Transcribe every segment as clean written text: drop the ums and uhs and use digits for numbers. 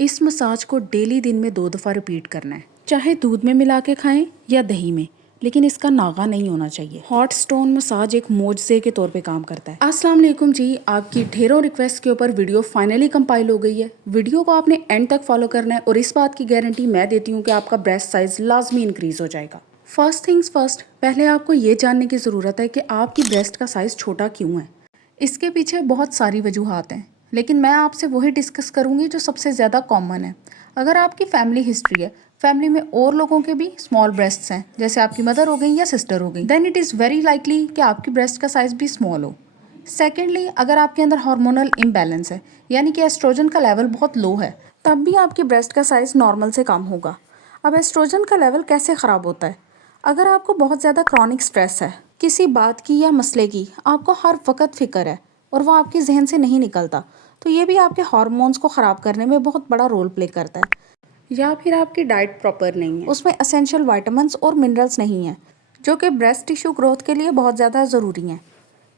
इस मसाज को डेली दिन में 2 दफ़ा रिपीट करना है, चाहे दूध में मिला के खाएं या दही में, लेकिन इसका नागा नहीं होना चाहिए। हॉट स्टोन मसाज एक मोजज़े के तौर पे काम करता है। अस्सलाम वालेकुम जी, आपकी ढेरों रिक्वेस्ट के ऊपर वीडियो फाइनली कंपाइल हो गई है। वीडियो को आपने एंड तक फॉलो करना है और इस बात की गारंटी मैं देती हूँ कि आपका ब्रेस्ट साइज लाजमी इंक्रीज हो जाएगा। फर्स्ट थिंग्स फर्स्ट, पहले आपको ये जानने की ज़रूरत है कि आपकी ब्रेस्ट का साइज़ छोटा क्यों है। इसके पीछे बहुत सारी वजूहात हैं, लेकिन मैं आपसे वही डिस्कस करूंगी जो सबसे ज़्यादा कॉमन है। अगर आपकी फैमिली हिस्ट्री है, फैमिली में और लोगों के भी स्मॉल ब्रेस्ट्स हैं, जैसे आपकी मदर हो गई या सिस्टर हो गई, then it is very likely कि आपकी ब्रेस्ट का साइज़ भी स्मॉल हो। सेकेंडली, अगर आपके अंदर हार्मोनल इम्बैलेंस है, यानी कि एस्ट्रोजन का लेवल बहुत लो है, तब भी आपकी ब्रेस्ट का साइज़ नॉर्मल से कम होगा। अब एस्ट्रोजन का लेवल कैसे ख़राब होता है? अगर आपको बहुत ज़्यादा क्रॉनिक स्ट्रेस है, किसी बात की या मसले की आपको हर वक्त फ़िक्र है और वो आपके जहन से नहीं निकलता, तो ये भी आपके हार्मोन्स को ख़राब करने में बहुत बड़ा रोल प्ले करता है। या फिर आपकी डाइट प्रॉपर नहीं है, उसमें एसेंशियल विटामिन्स और मिनरल्स नहीं हैं, जो कि ब्रेस्ट टिश्यू ग्रोथ के लिए बहुत ज़्यादा ज़रूरी हैं।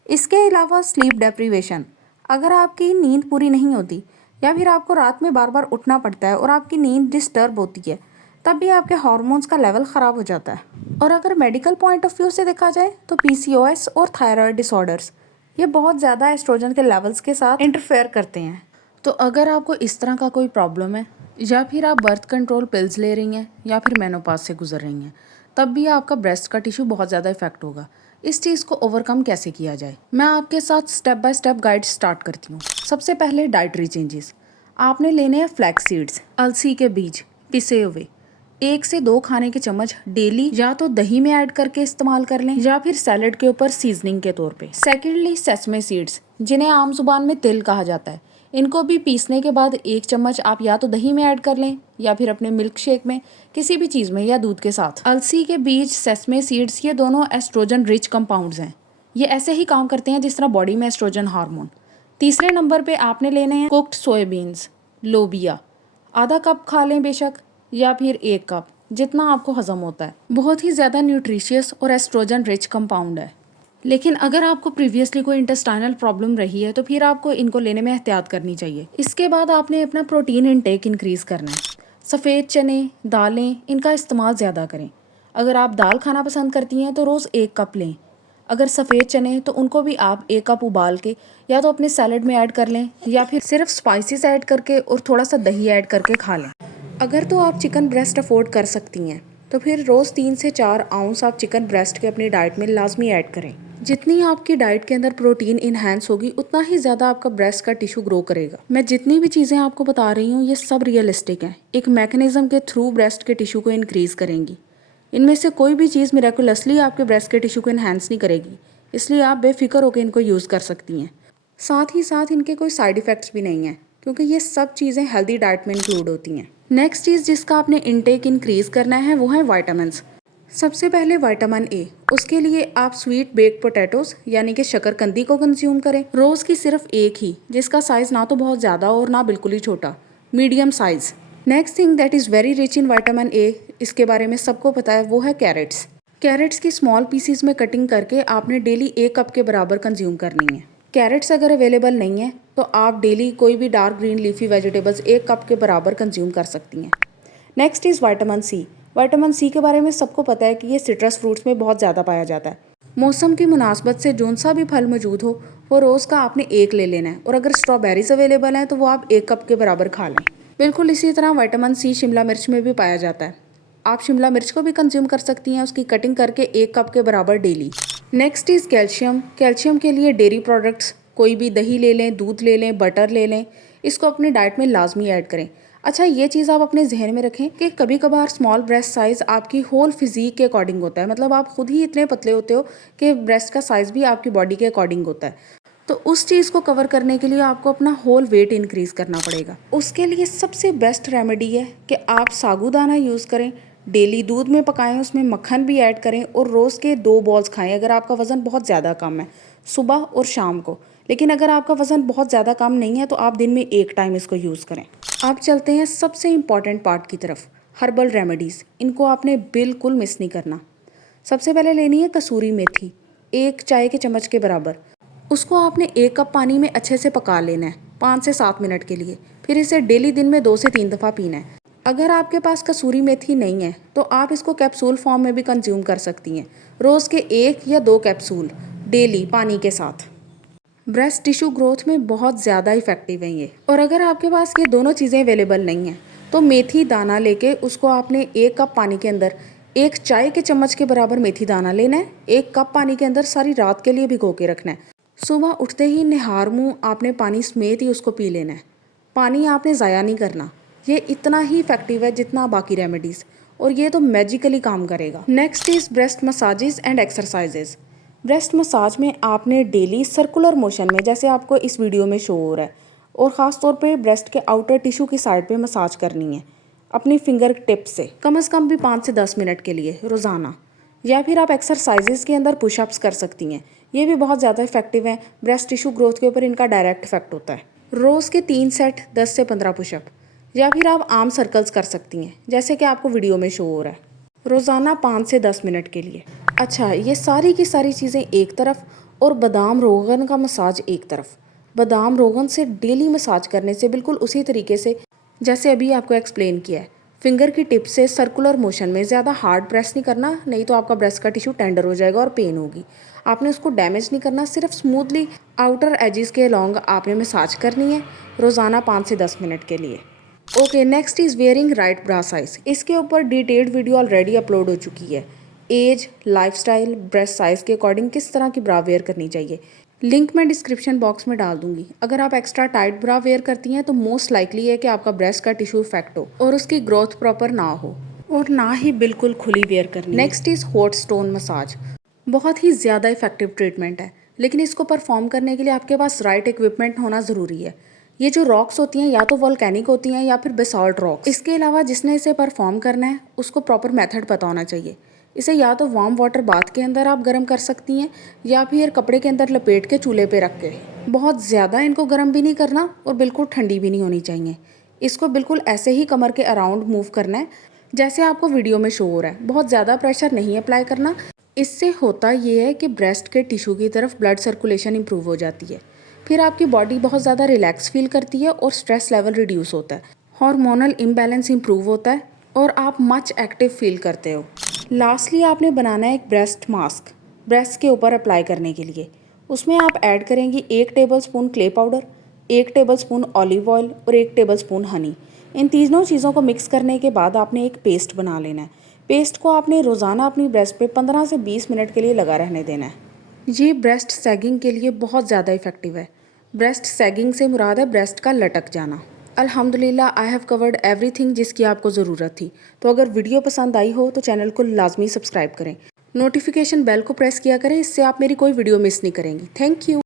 इसके अलावा स्लीप डेप्रीवेशन, अगर आपकी नींद पूरी नहीं होती या फिर आपको रात में बार बार उठना पड़ता है और आपकी नींद डिस्टर्ब होती है, तब भी आपके हार्मोन्स का लेवल ख़राब हो जाता है। और अगर मेडिकल पॉइंट ऑफ व्यू से देखा जाए तो पीसीओएस और थायराइड डिसऑर्डर्स ये बहुत ज़्यादा एस्ट्रोजन के लेवल्स के साथ इंटरफेयर करते हैं। तो अगर आपको इस तरह का कोई प्रॉब्लम है, या फिर आप बर्थ कंट्रोल पिल्स ले रही हैं या फिर मेनोपॉज से गुजर रही हैं, तब भी आपका ब्रेस्ट का टिश्यू बहुत ज़्यादा इफेक्ट होगा। इस चीज़ को ओवरकम कैसे किया जाए, मैं आपके साथ step by step guide start करती हूँ। सबसे पहले डाइटरी चेंजेस। आपने लेने हैं फ्लैक्स सीड्स, अलसी के बीज पिसे हुए, 1 से 2 खाने के चम्मच डेली या तो दही में ऐड करके इस्तेमाल कर लें या फिर सैलेड के ऊपर सीजनिंग के तौर पे। सेकेंडली, सेसमे सीड्स, जिन्हें आम जुबान में तिल कहा जाता है, इनको भी पीसने के बाद 1 चम्मच आप या तो दही में ऐड कर लें या फिर अपने मिल्क शेक में, किसी भी चीज़ में या दूध के साथ। अलसी के बीज, सेसमे सीड्स, ये दोनों एस्ट्रोजन रिच कंपाउंड्स हैं। ये ऐसे ही काम करते हैं जिस तरह बॉडी में एस्ट्रोजन हार्मोन। तीसरे नंबर पे आपने लेने हैं कुक्ड सोयाबीन्स, लोबिया। आधा कप खा लें बेशक, या फिर 1 कप, जितना आपको हजम होता है। बहुत ही ज़्यादा न्यूट्रिशियस और एस्ट्रोजन रिच कंपाउंड है। लेकिन अगर आपको प्रीवियसली कोई इंटेस्टाइनल प्रॉब्लम रही है तो फिर आपको इनको लेने में एहतियात करनी चाहिए। इसके बाद आपने अपना प्रोटीन इनटेक इंक्रीज़ करना है। सफ़ेद चने, दालें, इनका इस्तेमाल ज़्यादा करें। अगर आप दाल खाना पसंद करती हैं तो रोज़ 1 कप लें। अगर सफ़ेद चने, तो उनको भी आप 1 कप उबाल के या तो अपने सैलड में ऐड कर लें या फिर सिर्फ स्पाइसेस ऐड करके और थोड़ा सा दही ऐड करके खा लें। अगर तो आप चिकन ब्रेस्ट अफोर्ड कर सकती हैं तो फिर रोज़ 3 से 4 आउंस आप चिकन ब्रेस्ट के अपनी डाइट में लाजमी ऐड करें। जितनी आपकी डाइट के अंदर प्रोटीन इन्हेंस होगी, उतना ही ज़्यादा आपका ब्रेस्ट का टिश्यू ग्रो करेगा। मैं जितनी भी चीज़ें आपको बता रही हूँ ये सब रियलिस्टिक हैं, एक मैकेनिज्म के थ्रू ब्रेस्ट के टिश्यू को इंक्रीज़ करेंगी। इनमें से कोई भी चीज़ मिरेकुलसली आपके ब्रेस्ट के टिश्यू को इन्हेंस नहीं करेगी, इसलिए आप बेफिक्र होकर इनको यूज़ कर सकती हैं। साथ ही साथ इनके कोई साइड इफ़ेक्ट्स भी नहीं हैं, क्योंकि ये सब चीज़ें हेल्दी डाइट में इंक्लूड होती हैं। नेक्स्ट चीज़ जिसका आपने इनटेक इंक्रीज़ करना है वो है विटामिन्स। सबसे पहले विटामिन ए, उसके लिए आप स्वीट बेक्ड पोटैटोज यानी कि शकरकंदी को कंज्यूम करें। रोज़ की सिर्फ 1 ही, जिसका साइज़ ना तो बहुत ज़्यादा और ना बिल्कुल ही छोटा, medium size. Next thing that is very rich in vitamin A, इसके बारे में सबको पता है, वो है कैरेट्स। कैरेट्स की स्मॉल पीसीज में कटिंग करके आपने डेली 1 कप के बराबर कंज्यूम करनी है। कैरेट्स अगर अवेलेबल नहीं है तो आप डेली कोई भी dark green leafy vegetables 1 cup के बराबर कंज्यूम कर सकती हैं। Next is vitamin C. Vitamin C के बारे में सबको पता है कि ये सिट्रस फ्रूट्स में बहुत ज़्यादा पाया जाता है। मौसम की मुनासबत से जोन सा भी फल मौजूद हो, वो रोज़ का आपने 1 ले लेना है, और अगर स्ट्रॉबेरीज अवेलेबल हैं तो वो आप 1 कप के बराबर खा लें। बिल्कुल इसी तरह विटामिन सी शिमला मिर्च में भी पाया जाता है। आप शिमला मिर्च को भी कंज्यूम कर सकती हैं, उसकी कटिंग करके 1 कप के बराबर daily. Next is calcium. Calcium के लिए डेयरी प्रोडक्ट्स, कोई भी दही ले लें, दूध ले लें, बटर ले लें, इसको अपनी डाइट में लाजमी ऐड करें। अच्छा, ये चीज़ आप अपने जहन में रखें कि कभी कभार स्मॉल ब्रेस्ट साइज़ आपकी होल फिजिक के अकॉर्डिंग होता है, मतलब आप खुद ही इतने पतले होते हो कि ब्रेस्ट का साइज़ भी आपकी बॉडी के अकॉर्डिंग होता है। तो उस चीज़ को कवर करने के लिए आपको अपना होल वेट इंक्रीज़ करना पड़ेगा। उसके लिए सबसे बेस्ट रेमेडी है कि आप साबूदाना यूज़ करें, डेली दूध में पकाएं, उसमें मक्खन भी ऐड करें और रोज़ के 2 बॉल्स खाएं अगर आपका वज़न बहुत ज़्यादा कम है, सुबह और शाम को। लेकिन अगर आपका वज़न बहुत ज़्यादा कम नहीं है तो आप दिन में 1 टाइम इसको यूज़ करें। आप चलते हैं सबसे इम्पॉर्टेंट पार्ट की तरफ, हर्बल रेमेडीज़। इनको आपने बिल्कुल मिस नहीं करना। सबसे पहले लेनी है कसूरी मेथी, 1 चाय के चम्मच के बराबर। उसको आपने 1 कप पानी में अच्छे से पका लेना है। 5 से 7 मिनट के लिए। फिर इसे डेली दिन में 2 से 3 दफ़ा पीना है। अगर आपके पास कसूरी मेथी नहीं है तो आप इसको कैप्सूल फॉर्म में भी कंज्यूम कर सकती हैं। रोज़ के 1 या 2 कैप्सूल डेली पानी के साथ। ब्रेस्ट टिश्यू ग्रोथ में बहुत ज़्यादा इफ़ेक्टिव है ये। और अगर आपके पास ये दोनों चीज़ें अवेलेबल नहीं हैं तो मेथी दाना लेके उसको आपने 1 कप पानी के अंदर 1 चाय के चम्मच के बराबर मेथी दाना लेना है। 1 कप पानी के अंदर सारी रात के लिए भिगो के रखना है। सुबह उठते ही निहार मुँह आपने पानी समेत ही उसको पी लेना है। पानी आपने ज़ाया नहीं करना। ये इतना ही इफेक्टिव है जितना बाकी रेमेडीज़, और ये तो मैजिकली काम करेगा। Next is breast massages and exercises. Breast massage में आपने डेली सर्कुलर मोशन में, जैसे आपको इस वीडियो में शो हो रहा है, और ख़ास तौर पे ब्रेस्ट के आउटर टिश्यू की साइड पे मसाज करनी है अपनी फिंगर टिप से, कम से कम भी 5 से 10 मिनट के लिए रोज़ाना। या फिर आप एक्सरसाइजेज के अंदर पुशअप्स कर सकती हैं। ये भी बहुत ज़्यादा इफेक्टिव हैं। ब्रेस्ट टिश्यू ग्रोथ के ऊपर इनका डायरेक्ट इफेक्ट होता है। रोज़ के 3 सेट 10 से 15 पुशअप, या फिर आप आर्म सर्कल्स कर सकती हैं जैसे कि आपको वीडियो में शो हो रहा है, रोज़ाना 5 से 10 मिनट के लिए। अच्छा, ये सारी की सारी चीज़ें एक तरफ और बादाम रोगन का मसाज एक तरफ। बादाम रोगन से डेली मसाज करने से बिल्कुल उसी तरीके से जैसे अभी आपको एक्सप्लेन किया है, फिंगर की टिप से सर्कुलर मोशन में, ज़्यादा हार्ड प्रेस नहीं करना, नहीं तो आपका ब्रेस्ट का टिश्यू टेंडर हो जाएगा और पेन होगी। आपने उसको डैमेज नहीं करना, सिर्फ स्मूथली आउटर एजेस के अलॉन्ग आपने मसाज करनी है रोज़ाना 5 से 10 मिनट के लिए। Okay, next is wearing right bra size. इसके ऊपर डिटेल्ड वीडियो ऑलरेडी अपलोड हो चुकी है। एज, लाइफस्टाइल, ब्रेस्ट साइज़ के अकॉर्डिंग किस तरह की ब्रा वेयर करनी चाहिए, लिंक मैं डिस्क्रिप्शन बॉक्स में डाल दूंगी। अगर आप एक्स्ट्रा टाइट ब्रा वेयर करती हैं तो मोस्ट लाइकली है कि आपका ब्रेस्ट का टिश्यू इफेक्ट हो और उसकी ग्रोथ प्रॉपर ना हो, और ना ही बिल्कुल खुली वेयर करनी। Next is hot stone massage. बहुत ही ज़्यादा इफेक्टिव ट्रीटमेंट है, लेकिन इसको परफॉर्म करने के लिए आपके पास राइट इक्विपमेंट होना ज़रूरी है। ये जो रॉक्स होती हैं या तो वॉल्केनिक होती हैं या फिर बेसाल्ट रॉक्स। इसके अलावा जिसने इसे परफॉर्म करना है उसको प्रॉपर मेथड पता होना चाहिए। इसे या तो वार्म वाटर बाथ के अंदर आप गर्म कर सकती हैं या फिर कपड़े के अंदर लपेट के चूल्हे पे रख के। बहुत ज़्यादा इनको गर्म भी नहीं करना और बिल्कुल ठंडी भी नहीं होनी चाहिए। इसको बिल्कुल ऐसे ही कमर के अराउंड मूव करना है जैसे आपको वीडियो में शो हो रहा है। बहुत ज़्यादा प्रेशर नहीं अप्लाई करना। इससे होता ये है कि ब्रेस्ट के टिश्यू की तरफ ब्लड सर्कुलेशन इंप्रूव हो जाती है। फिर आपकी बॉडी बहुत ज़्यादा रिलैक्स फील करती है और स्ट्रेस लेवल रिड्यूस होता है, हार्मोनल इम्बैलेंस इंप्रूव होता है और आप मच एक्टिव फील करते हो। लास्टली आपने बनाना है एक ब्रेस्ट मास्क ब्रेस्ट के ऊपर अप्लाई करने के लिए। उसमें आप ऐड करेंगी 1 tablespoon clay powder, 1 tablespoon olive oil और 1 टेबलस्पून हनी। इन तीनों चीज़ों को मिक्स करने के बाद आपने एक पेस्ट बना लेना है। पेस्ट को आपने रोज़ाना अपनी ब्रेस्ट पे 15 से 20 मिनट के लिए लगा रहने देना है। ये ब्रेस्ट सैगिंग के लिए बहुत ज़्यादा इफेक्टिव है। ब्रेस्ट सैगिंग से मुराद है ब्रेस्ट का लटक जाना। अल्हम्दुलिल्लाह आई हैव कवर्ड एवरीथिंग जिसकी आपको ज़रूरत थी। तो अगर वीडियो पसंद आई हो तो चैनल को लाजमी सब्सक्राइब करें, नोटिफिकेशन बेल को प्रेस किया करें, इससे आप मेरी कोई वीडियो मिस नहीं करेंगी। Thank you.